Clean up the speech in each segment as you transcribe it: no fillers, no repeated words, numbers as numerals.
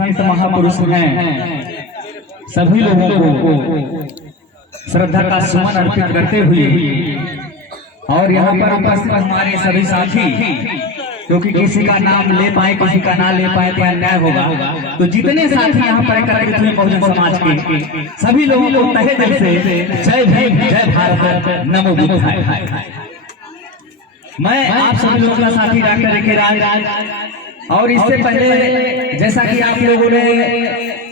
संत महापुरुष हैं, सभी लोगों को श्रद्धा का सुमन अर्पित करते हुए और यहाँ पर उपस्थित हमारे सभी साथी, क्योंकि किसी का नाम ले पाए किसी का ना ले पाए तो अन्याय होगा, तो जितने साथी यहाँ पर एकत्रित हुए बहुजन समाज के सभी लोगों को तहे दिल से जय भीम जय भारत नमो बुद्धाय। मैं आप सभी लोगों का साथी डॉक्टर ए के राज, और इससे पहले जैसा कि आप लोगों ने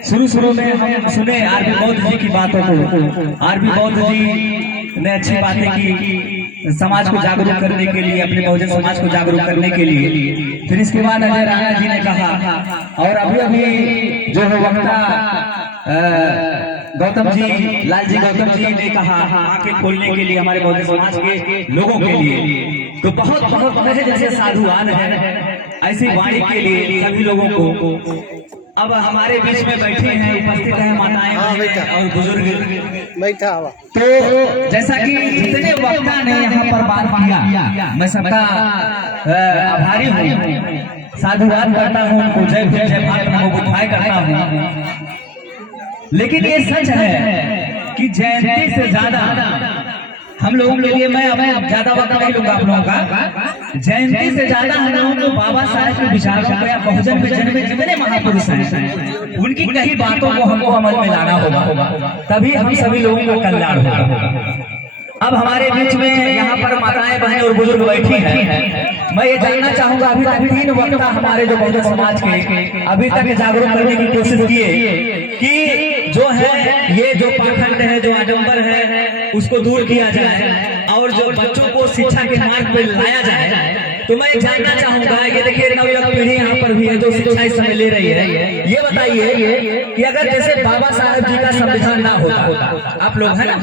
शुरू में हम सुने आरबी बौद्ध जी की बातों को, आरबी बौद्ध जी ने अच्छी बातें की समाज को जागरूक करने के लिए, अपने बहुजन समाज को जागरूक करने के लिए। फिर इसके बाद अजय राणा जी ने कहा, और अभी जो है वक्ता गौतम जी, लाल जी गौतम जी ने कहा आंखें खोलने के लिए हमारे बहुजन समाज के लोगों के लिए। तो बहुत बहुत मेरे जैसे साधुवान है ऐसी वाणी के लिए सभी लोगों को। अब हमारे बीच में बैठे हैं, उपस्थित हैं माताएं और बुजुर्ग बैठा हुआ। तो जैसा कि जितने वक्ता ने यहाँ पर बात किया, मैं सबका आभारी हूँ, साधुवाद करता हूँ, उनको जय भीम जय भारत नमो बुद्धाय करता हूँ। लेकिन ये सच है कि जयंती से ज्यादा हम लोगों के लिए, मैं ज्यादा वक्त नहीं लूंगा आप लोगों का, जयंती से ज्यादा हम लोगों को बाबा साहब के विचारों को या बहुजन में जन्मे जितने महापुरुष हैं उनकी कई बातों को हमको अमल में लाना होगा, तभी हम सभी लोगों का कल्याण होगा। अब हमारे बीच में यहाँ पर माताएं बहनें और बुजुर्ग बैठी हैं। मैं ये जानना चाहूंगा, अभी तक 3 वक्ता हमारे जो बहुजन समाज के अभी तक जागरूक करने की कोशिश किए कि जो है ये जो पाखंड है, जो आडंबर है, उसको दूर किया जाए और जो बच्चों को शिक्षा के मार्ग पर लाया जाए। तो मैं जानना चाहूंगा, ये देखिए नवयुवक पीढ़ी यहाँ पर भी है जो शिक्षा इस समय ले रही है। ये बताइए कि अगर जैसे बाबा साहब जी का संविधान ना होता, आप लोग है ना,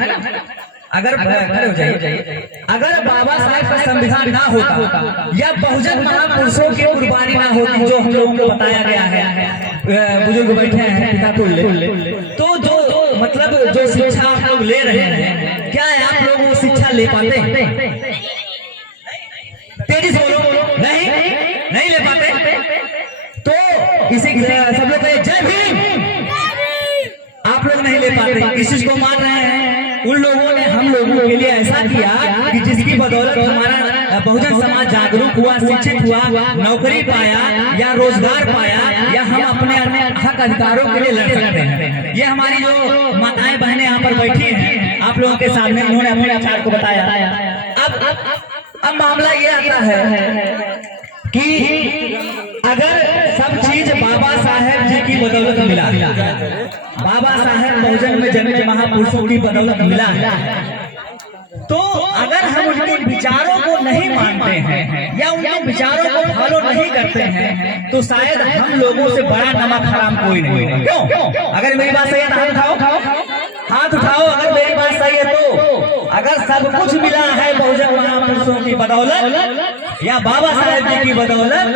अगर खड़े हो जाइए, अगर बाबा साहब का संविधान ना होता या बहुजन महापुरुषों की कुर्बानी ना होती, जो हम लोगों को बताया गया है, बुजुर्ग बैठे हैं पिता तुल्य, तो जो मतलब जो शिक्षा आप लोग ले रहे हैं, क्या आप लोग वो शिक्षा ले पाते हैं? तेजी से बोलो, नहीं ले पाते। तो इसी सब लोग कहे जय भीम, आप लोग नहीं ले पाते, इस चीज को मान रहे हैं। उन लोगों ने हम लोगों के लिए ऐसा किया कि जिसकी बदौलत हमारा बहुजन समाज जागरूक हुआ, शिक्षित हुआ, नौकरी पाया या रोजगार पाया, या हम अपने हक अधिकारों के लिए लड़ सकते हैं। ये हमारी जो माताएं बहनें यहाँ पर बैठी हैं आप लोगों के सामने, उन्होंने अपने विचार को बताया। अब मामला ये आता है कि अगर सब चीज बाबा साहेब जी की बदौलत मिला, बाबा साहेब बहुजन में जन्मे महापुरुषों की बदौलत मिला, तो अगर हम उनके विचारों को नहीं मानते हैं या उनके विचारों को फॉलो नहीं करते हैं, तो शायद हम लोगों से बड़ा नमक हराम कोई नहीं है। क्यों? अगर मेरी बात सही है तो हाथ उठाओ, अगर मेरी बात सही है तो। अगर सब कुछ मिला है बहुजन महापुरुषों की बदौलत या बाबा साहेब जी की बदौलत,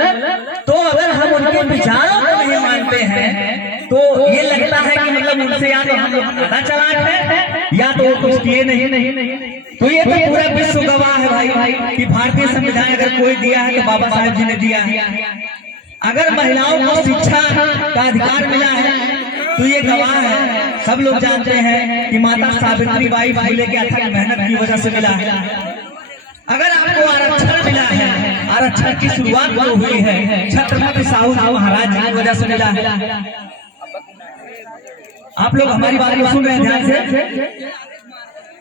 तो अगर हम उनके विचारों को नहीं मानते हैं तो ये लगता है कि मतलब उनसे या तो हम लोग ज्यादा चालाक हैं या तो वो कुछ किए नहीं। तो ये तो पूरा विश्व गवाह है भाई कि भारतीय संविधान अगर कोई दिया है तो बाबा साहेब जी ने दिया है। अगर महिलाओं को शिक्षा का अधिकार मिला है तो ये गवाह है, सब लोग जानते हैं कि माता सावित्रीबाई फुले के अथक मेहनत की वजह से मिला है। अगर आपको आरक्षण मिला है, आरक्षण की शुरुआत जो हुई है छत्रपति साहू महाराज जी की वजह से मिला है। आप लोग हमारी बात को सुन रहे हैं ध्यान से।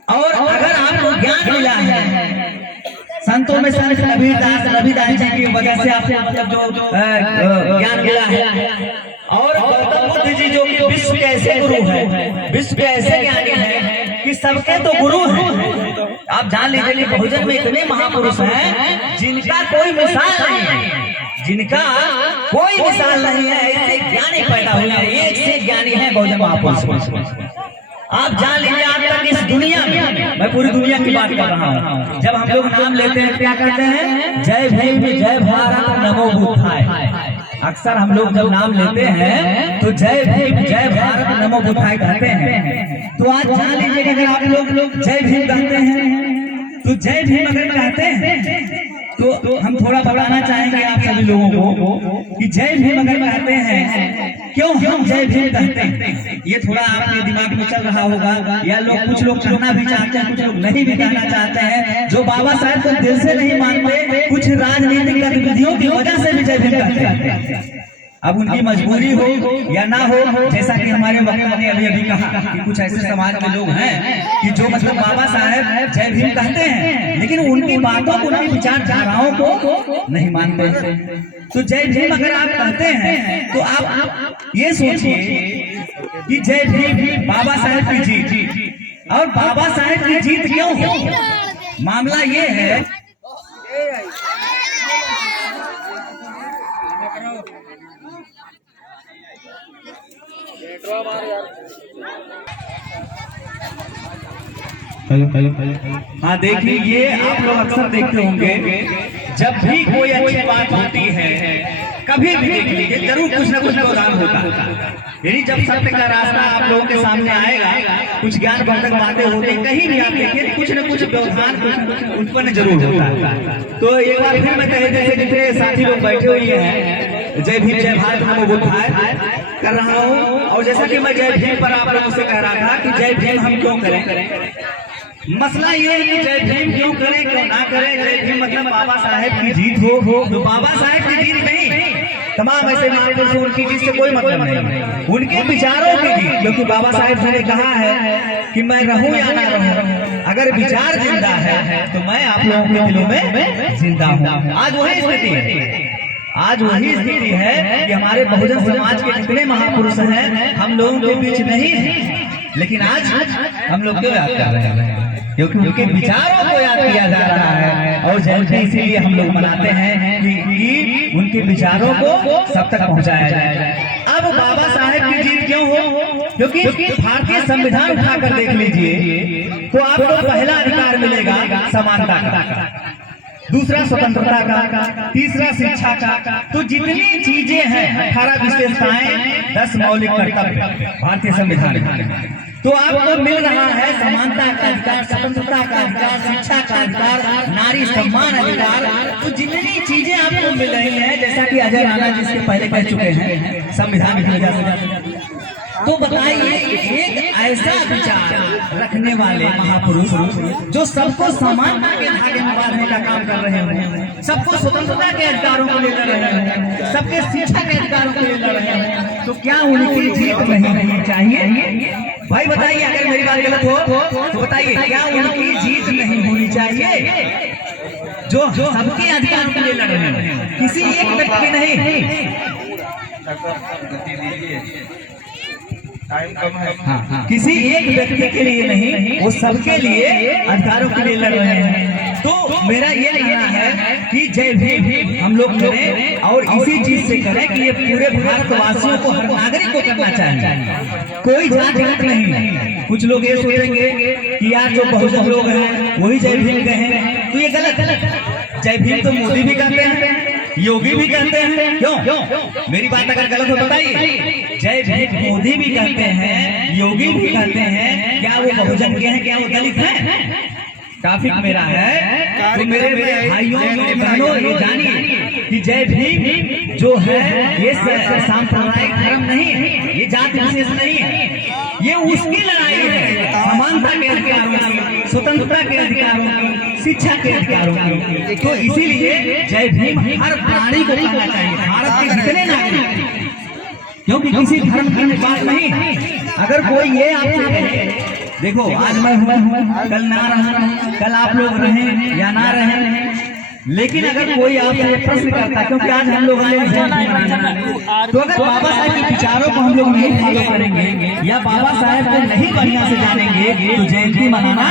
और अगर आपको ज्ञान मिला है, संतों में संत रविदास जी की वजह से आपको मतलब जो ज्ञान मिला है, और गौतम बुद्ध जी जो कि विश्व के ऐसे गुरु हैं, विश्व के ऐसे ज्ञानी हैं कि सबके तो गुरु हैं। आप जान लीजिए कि बहुजन में इतने महापुरुष हैं जिनका कोई मिसाल नहीं है, जिनका कोई मिसाल नहीं है। ऐसे ज्ञानी पैदा हुए हैं, एक से ज्ञानी है बहुजन महापुरुष। आप जान लीजिए आज तक इस दुनिया में, मैं पूरी दुनिया की बात कर रहा हूँ, जब हम लोग नाम लेते हैं क्या कहते हैं? जय भीम जय भारत नमो बुद्धाय। अक्सर हम लोग जब नाम लेते हैं तो जय भीम जय भारत नमो बुद्धाय कहते हैं। तो आज जान लीजिए अगर आप लोग जय भीम कहते हैं तो जय भीम अगर कहते हैं तो हम थोड़ा बताना चाहेंगे आप सभी लोगों को कि जय भीम अगर कहते हैं, क्यों हम जय भीम कहते हैं, ये थोड़ा आपके दिमाग में चल रहा होगा, या लोग कुछ लोग कहना भी चाहते हैं, कुछ लोग नहीं भी कहना चाहते हैं। जो बाबा साहब को दिल से नहीं मानते, कुछ राजनीतिक गतिविधियों की वजह से भी जय भीम कहते हैं। अब उनकी मजबूरी हो या ना हो, जैसा कि हमारे वक्ता ने अभी कहा कि कुछ ऐसे समाज में लोग हैं कि जो मतलब बाबा साहब जय भीम कहते हैं, लेकिन उनकी बातों को, उनकी विचारधाराओं को नहीं मानते। तो जय भीम अगर आप कहते हैं तो आप ये सोचिए कि जय भीम बाबा साहब की जीत, और बाबा साहब की जीत क्यों हो? मामला ये है, हाँ देखिए, ये आप लोग अक्सर देखते होंगे, जब भी कोई अच्छी बात होती है, कभी भी देख लीजिए, जरूर कुछ न कुछ प्रोग्राम होता है। यही जब सत्य का रास्ता आप लोगों के सामने आएगा, कुछ ज्ञान वर्धक बातें होती, कहीं भी आप देखिए कुछ न कुछ व्यवधान उत्पन्न जरूर होता है। तो एक बार फिर मैं कहे, जैसे जितने साथी लोग बैठे हुए हैं, जय भीम जय भारत नमो बुद्धाय कर रहा हूँ। और जैसा कि मैं जय भीम पर आप लोगों से कह रहा था कि जय भीम हम क्यों करें, मसला ये है कि जय भीम क्यों करें, क्यों ना करें। जय भीम मतलब बाबा साहेब की जीत हो, तो बाबा साहेब की जीत नहीं, तमाम ऐसे महापुरुष, उनकी जीत से कोई मतलब नहीं, उनके विचारों की जीत। क्योंकि बाबा साहेब जी ने कहा है कि मैं रहूं या ना रहूं, अगर विचार जिंदा है तो मैं आप लोगों के दिलों में जिंदा हूं। आज वही स्थिति है, आज वही स्थिति है कि हमारे बहुजन समाज के जितने महापुरुष हैं, हम लोगों के बीच नहीं है, लेकिन आज हम लोग क्यों याद कर रहे हैं? क्योंकि उनके विचारों को याद किया जा रहा है। और जयंती इसीलिए हम लोग मनाते हैं कि उनके विचारों को सब तक पहुंचाया जाए। अब बाबा साहेब की जीत क्यों हो? क्योंकि भारतीय संविधान उठाकर देख लीजिए तो आपको पहला अधिकार मिलेगा समानता का, दूसरा स्वतंत्रता का, तीसरा शिक्षा का। तो जितनी चीजें हैं, 18 विशेषताएं, 10 मौलिक कर्तव्य भारतीय संविधान में, तो आपको मिल रहा है समानता का अधिकार, स्वतंत्रता का अधिकार, शिक्षा का अधिकार, नारी सम्मान अधिकार। तो जितनी चीजें आपको मिल रही हैं, जैसा कि अजय राणा जिसके पहले कह चुके हैं, संविधान की वजह से। तो बताइए, एक ऐसा विचार रखने वाले महापुरुष जो सबको समानता के धागे में बांधने का काम कर रहे हैं, सबको स्वतंत्रता के अधिकारों को ले लड़ रहे हैं, सबके शिक्षा के अधिकारों को ले लड़ रहे हैं, तो क्या उनकी जीत नहीं होनी चाहिए? भाई बताइए, अगर मेरी बात गलत हो तो बताइए, क्या उनकी जीत नहीं होनी चाहिए? जो सबके अधिकारों के लिए लड़ रहे हैं, किसी एक व्यक्ति नहीं, हाँ, किसी एक व्यक्ति के लिए नहीं, वो सबके लिए अधिकारों के लिए लड़ रहे हैं। तो मेरा ये कहना है कि जय भीम हम लोग करें, और इसी चीज से करें कि ये पूरे भारतवासियों को, हर नागरिक को करना चाहिए, कोई जात नहीं। कुछ लोग ये सोचेंगे कि यार जो बहुजन लोग हैं वही जय भीम कहें, तो ये गलत। जय भीम तो मोदी भी कहते हैं, योगी भी कहते हैं, क्यों? मेरी बात अगर गलत हो बताइए। जय भीम मोदी भी कहते हैं, योगी भी कहते हैं, क्या वो बहुजन के हैं, क्या वो दलित हैं? टॉपिक मेरा है, तो मेरे भाइयों बहनों ये जानिए कि जय भीम जो है ये सांप्रदायिक धर्म नहीं है, ये जाति विशेष नहीं है, ये उसकी लड़ाई है समानता के अधिकारों की, स्वतंत्रता के अधिकारों की, शिक्षा के अधिकारों की। तो इसीलिए जय भीम हर प्राणी को कहना चाहिए, भारत के जितने नागरिक, क्योंकि किसी धर्म की बात नहीं। अगर कोई ये आपसे कहे, देखो आज मैं हुआ, कल ना रहा, कल आप लोग रहें या ना रहें, लेकिन अगर कोई आपसे प्रश्न करता, क्योंकि आज हम लोग तो अगर बाबा साहब के विचारों को हम लोग नहीं फॉलो करेंगे या बाबा साहब को नहीं बढ़िया से जानेंगे, तो जयंती मनाना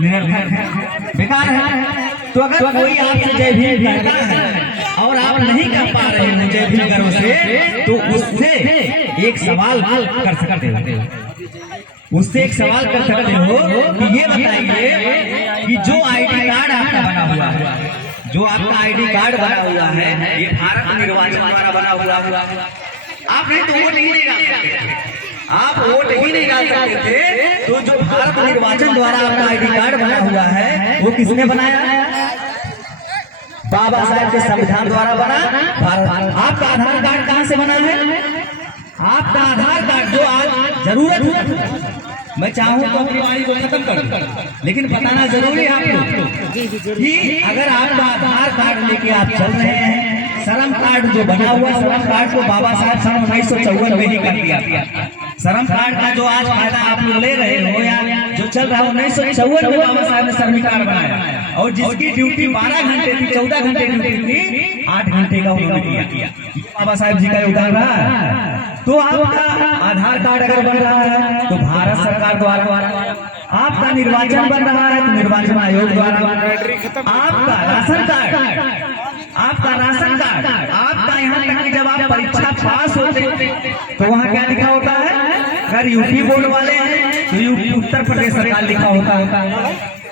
निरर्थक है, बेकार है। तो अगर कोई आपसे जय भीम कहता है और आप नहीं कर पा रहे हैं जय भीम गर्व से, तो उससे एक सवाल कर सकते हो, उससे एक सवाल कर सकते हो कि ये बताइए कि जो आईडी कार्ड आपका बना हुआ है, जो आपका आईडी कार्ड बना हुआ है, ये भारत निर्वाचन द्वारा बना हुआ है, आप नहीं तो वोट ही नहीं डाल सकते, आप वोट ही नहीं डाल सकते थे। तो जो भारत निर्वाचन द्वारा आपका आईडी कार्ड बना हुआ है, वो किसने बनाया है? बाबा साहब के संविधान द्वारा बना भारत। आपका आधार कार्ड कहाँ से बना है? आपका आधार कार्ड जो आज जरूरत है, मैं चाहूँ तो अपनी वाणी को खत्म कर, लेकिन बताना जरूरी है आपको कि अगर आपका आधार कार्ड लेके आप चल रहे हैं, श्रम कार्ड जो बना हुआ, श्रम कार्ड को बाबा साहब सन 1954 में ही कर दिया। श्रम कार्ड का जो आज फायदा आप लोग ले रहे हो या जो चल रहा है, 1954 में बाबा साहब ने श्रमिक कार्ड बनाया, और जिसकी ड्यूटी 12 घंटे थी, 14 घंटे ड्यूटी थी, 8 घंटे का उन्होंने किया। बाबा साहब जी का योगदान रहा। तो आपका आधार कार्ड अगर बन रहा है तो भारत सरकार द्वारा, आपका निर्वाचन बन रहा है तो निर्वाचन आयोग द्वारा, आपका राशन कार्ड, आपका यहाँ तक कि जब आप परीक्षा पास होते तो वहाँ क्या लिखा होता है? अगर यूपी बोर्ड वाले हैं तो यूपी उत्तर प्रदेश सरकार लिखा होता है,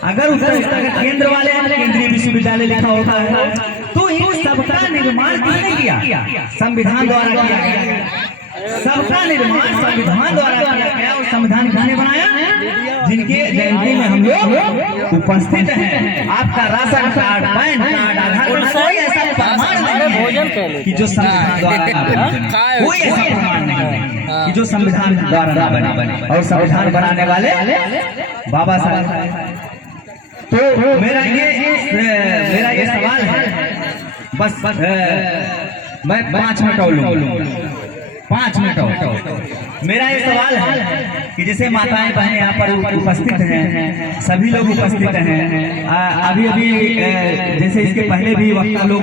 अगर उत्तर केंद्र वाले हैं तो केंद्रीय विश्वविद्यालय लिखा होता है। तो इन सबका निर्माण किसने किया? संविधान द्वारा किया गया। सबका निर्माण संविधान द्वारा किया गया, और संविधान किसने बनाया? जिनके जयंती में हम लोग उपस्थित हैं। आपका राशन कार्ड, पैन कार्ड, आधार कार्ड, कोई ऐसा प्रमाण नहीं है कि जो संविधान द्वारा, कोई ऐसा प्रमाण नहीं है कि जो संविधान द्वारा ना बने। और संविधान बनाने वाले बाबा साहब। तो मेरा ये सवाल है, बस मैं 5 मिनट और लूँ, 5 मिनट और। मेरा ये सवाल है कि जैसे माताएं बहनें यहाँ पर उपस्थित हैं, सभी लोग उपस्थित हैं, अभी जैसे इसके पहले भी वक्ता लोग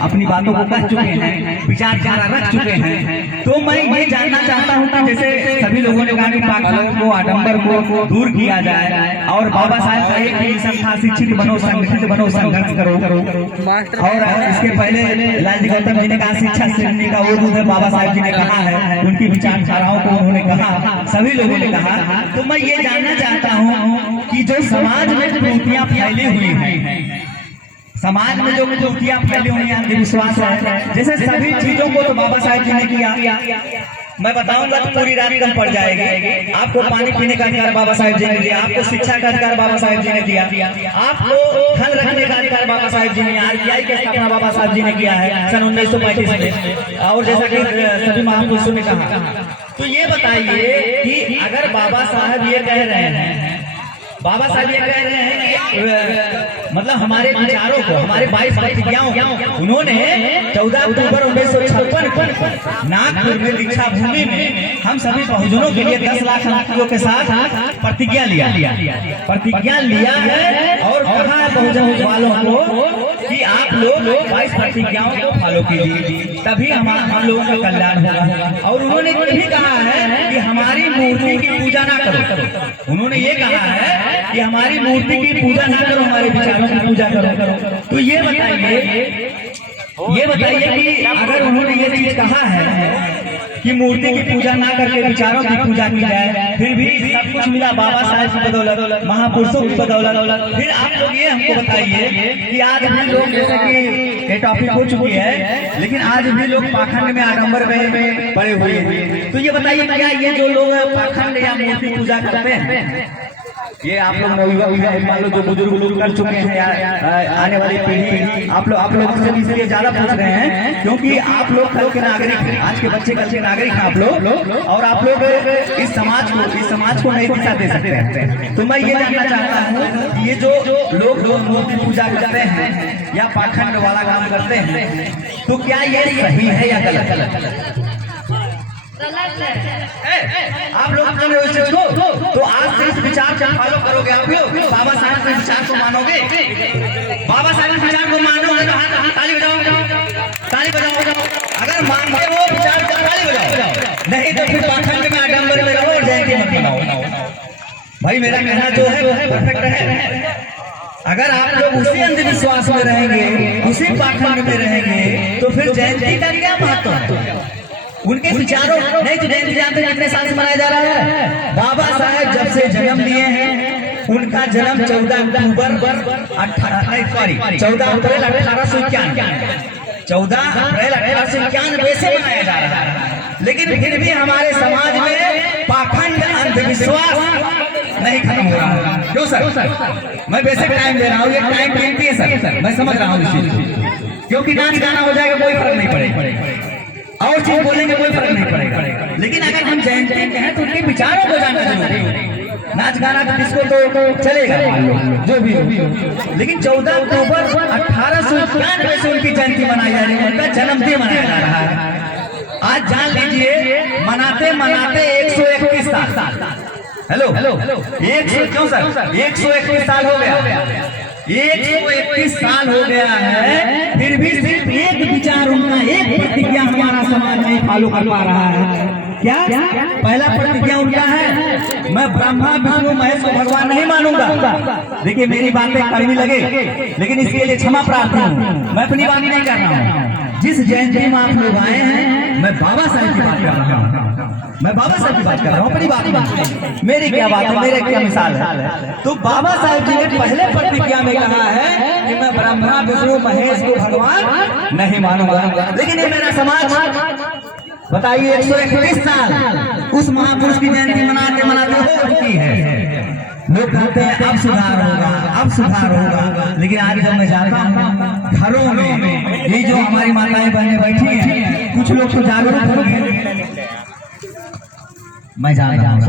अपनी बातों को कह चुके हैं, विचारधारा रख चुके हैं। तो मैं ये जानना चाहता हूँ कि जैसे सभी लोगों ने कहा कि पाखंड को, आडंबर को दूर किया जाए, और बाबा साहब का एक मिशन था, शिक्षित बनो, संगठित बनो, संघर्ष करो। और इसके पहले लालजी गौतम जी ने कहा शिक्षा श्रेणी का वो दूध है, बाबा साहब जी ने कहा है, उनकी विचारधाराओं को उन्होंने कहा, सभी लोगों ने कहा। तो मैं ये जानना चाहता हूँ कि जो समाज में कुरीतियां फैली हुई हैं, समाज में जो कुरीतियां फैली हुई हैं, अंधविश्वास है, जैसे सभी चीजों को तो बाबा साहब जी ने किया। मैं बताऊंगा तो पूरी रात कम पड़ जाएगी। आपको पानी पीने का अधिकार बाबा साहब जी ने दिया, आपको शिक्षा का अधिकार बाबा साहब जी ने दिया, आपको धन रखने का अधिकार बाबा साहब जी ने, RBI का स्थापना बाबा साहब जी ने किया है सन 1935 में। और जैसा कि सभी महापुरुषों ने कहा, तो ये बताइए कि अगर बाबा साहब ये कह रहे हैं, बाबा साहब ये कह रहे हैं कि मतलब हमारे विचारों को, हमारे 22 प्रतिज्ञाओं, उन्होंने 14 अक्टूबर 1956 नागपुर में दीक्षा भूमि में हम सभी बहुजनों के लिए 10 लाख नागरिकों के साथ प्रतिज्ञा लिया है, और कहा है बहुजन वालों को कि आप लोग 22 प्रतिज्ञाओं को फॉलो कीजिए, तभी हम लोगों का कल्याण होगा। और उन्होंने ये भी कहा है कि हमारी मूर्ति की पूजा ना करो, उन्होंने ये कहा है कि हमारी मूर्ति की पूजा ना करो, हमारे विचारों की पूजा करो। तो ये बताइए कि अगर उन्होंने ये चीज कहा है कि मूर्ति की पूजा ना करके विचारों की पूजा की जाए, फिर भी सब कुछ मिला बाबा साहब की बदौलत, महापुरुषों की बदौलत, फिर आप लोग ये हमको बताइए कि आज भी लोग, जैसे कि ये टॉपिक हो चुकी है, लेकिन आज भी लोग पाखंड में, आडंबर में पड़े हुए हैं। तो ये बताइए क्या ये जो लोग पाखंड या मूर्ति पूजा करते हैं, ये आप लोग मान लो जो बुजुर्ग लोग कर चुके हैं या आने वाली पीढ़ी, आप लोग से इसलिए ज्यादा पूछ रहे हैं क्योंकि आप लोग कल के नागरिक, आज के बच्चे कल के नागरिक हैं आप लोग, और आप लोग इस समाज को नई दिशा दे सकते हैं। तो मैं ये जानना चाहता हूँ कि ये जो लोग मूर्ति पूजा करते हैं या पाखंड वाला काम करते हैं, तो क्या ये सही है या गलत? आप लोग तो आज से इस विचार को फॉलो करोगे, आप लोग बाबा साहब के विचार को मानोगे, बाबा साहब के विचार को मानोगे तो ताली बजाओ। अगर मानते हो विचार ताली बजाओ, नहीं तो फिर पाखंड में, आडंबर में रहो और जयंती मत मनाओ। भाई मेरा कहना जो है वो है परफेक्ट है। अगर आप लोग उसी अंधविश्वास में रहेंगे, उसी पाखंड में रहेंगे, तो फिर जयंती का क्या महत्व है? उनके विचारों नहीं तो जयंती जानते हैं कितने साल से मनाया जा रहा है? बाबा साहब जब से जन्म लिए हैं, उनका जन्म 14 अप्रैल 1891 से मनाया जा रहा है। लेकिन फिर भी हमारे समाज में पाखंड अंधविश्वास नहीं खत्म हो रहा। क्यों सर? मैं बेसिक टाइम दे रहा हूँ, ये टाइम कीमती है सर, मैं समझ रहा हूँ इस चीज, क्योंकि नाच गाना हो जाएगा कोई फर्क नहीं पड़ेगा, और चीज बोलेंगे कोई फर्क नहीं पड़ेगा। लेकिन अगर हम जयंती कहें तो उनके विचारों को जानना जरूरी है। नाच गाना किसको तो चलेगा जो भी हो, लेकिन 14 अक्टूबर 1891 से उनकी जयंती मनाई जा रही है, उनका जन्मदिन मनाया जा रहा है। आज जान लीजिए मनाते मनाते 131 साल, हेलो 100 क्यों सर 131 साल हो गया, 131 साल हो गया है, फिर भी सिर्फ एक विचार उनका, एक प्रतिज्ञा हमारा समाज नहीं फॉलो कर पा रहा है। क्या? पहला प्रतिज्ञा उनका है, मैं ब्रह्मा विष्णु महेश को भगवान नहीं मानूंगा। देखिए मेरी बातें कड़वी लगे, लेकिन इसके लिए क्षमा प्रार्थी हूँ, मैं अपनी बात नहीं कर रहा हूँ। जिस जयंती में आप लोग आए हैं, मैं बाबा साहब की बात कर रहा हूँ, मैं बाबा साहब की बात कर रहा हूँ, अपनी बात नहीं। मेरी क्या बात है, मेरे क्या मिसाल है? तो बाबा साहब जी ने पहले प्रतिज्ञा में कहा है कि मैं ब्रह्मा विष्णु महेश को भगवान नहीं मानूंगा। लेकिन ये मेरा समाज बताइए 131 साल उस महापुरुष की जयंती मनाते मनाते हो चुकी है। लोग कहते हैं अब सुधार होगा, अब सुधार होगा, लेकिन आज जब मैं जाता हूँ घरों में, ये जो हमारी माताएं बहनें बैठी हैं, कुछ लोग तो जागरूक हो गए, मैं जान रहा हूँ,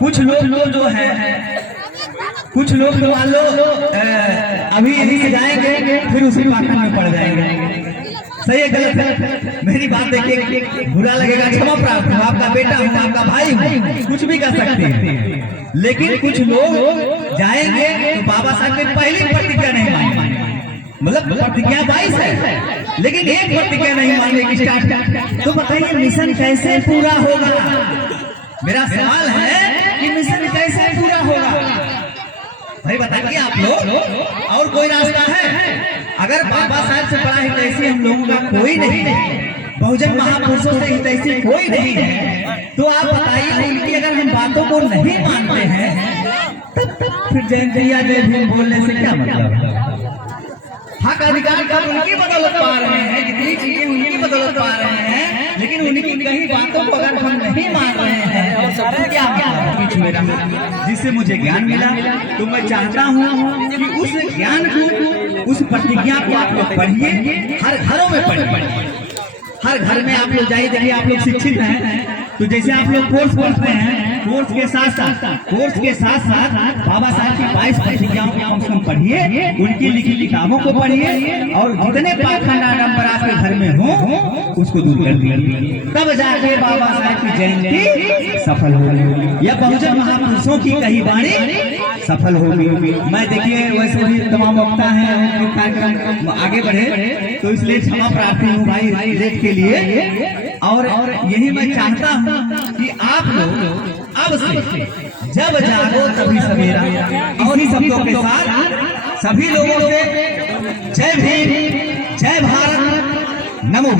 कुछ लोग जो है, कुछ लोग तो मान लो अभी यहीं से जाएंगे फिर उसी पाखंड में पड़ जाएंगे। सही है गलत है? मेरी बात देखिए, बुरा लगेगा, क्षमा प्राप्त हूँ, आपका बेटा हूँ, आपका भाई हूँ, कुछ भी कर सकते हैं, लेकिन कुछ लोग जाएंगे तो बाबा साहब की पहली प्रतिज्ञा नहीं मानेंगे, मतलब प्रतिज्ञा 22 है, लेकिन एक प्रतिज्ञा नहीं मानने की स्टार्ट। तो बताइए मिशन कैसे पूरा होगा? मेरा सवाल है कि मिशन कैसे पूरा होगा? भाई बताइए आप लोग, और कोई रास्ता है? अगर बाबा साहब से बड़ा हितैषी हम लोगों का कोई नहीं है, बहुजन महापुरुषों से हितैषी कोई नहीं है, तो आप बताइए उनकी अगर हम बातों को नहीं मानते हैं तब फिर जयंतिया जय भीम बोलने से क्या मतलब? हक अधिकार का उनकी बदौलत पा रहे हैं, जितनी चीजें उनकी बदौलत पा रहे हैं, लेकिन उनकी कहीं बातों को अगर हम नहीं मान रहे हैं और सब क्या जिससे मुझे ज्ञान मिला, तो मैं चाहता हूँ कि उस ज्ञान को, उस प्रतिज्ञा को आप लोग पढ़िए, हर घरों में पढ़िए, हर घर में आप लोग जाइए। देखिए आप लोग शिक्षित हैं, तो जैसे आप लोग कोर्स पढ़ते हैं, कोर्स के साथ साथ बाबा साहब की 22 प्रतिज्ञाओं को कम से कम पढ़िए, उनकी लिखी किताबों को पढ़िए, और जितने पाखंड आडंबर आपके घर में हो उसको दूर कर दीजिए, तब जाके बाबा साहब की जयंती सफल होगी, या बहुजन महापुरुषों की कही वाणी सफल होगी। मैं देखिए वैसे भी तमाम वक्ता है कार्यक्रम आगे बढ़े, तो इसलिए क्षमा प्रार्थी हूँ भाई लेट के लिए, और यही मैं चाहता हूँ कि आप लोग अब से जब जागो तभी सवेरा, इसी शब्दों के साथ सभी लोगों से जय भीम, जय भारत, नमो।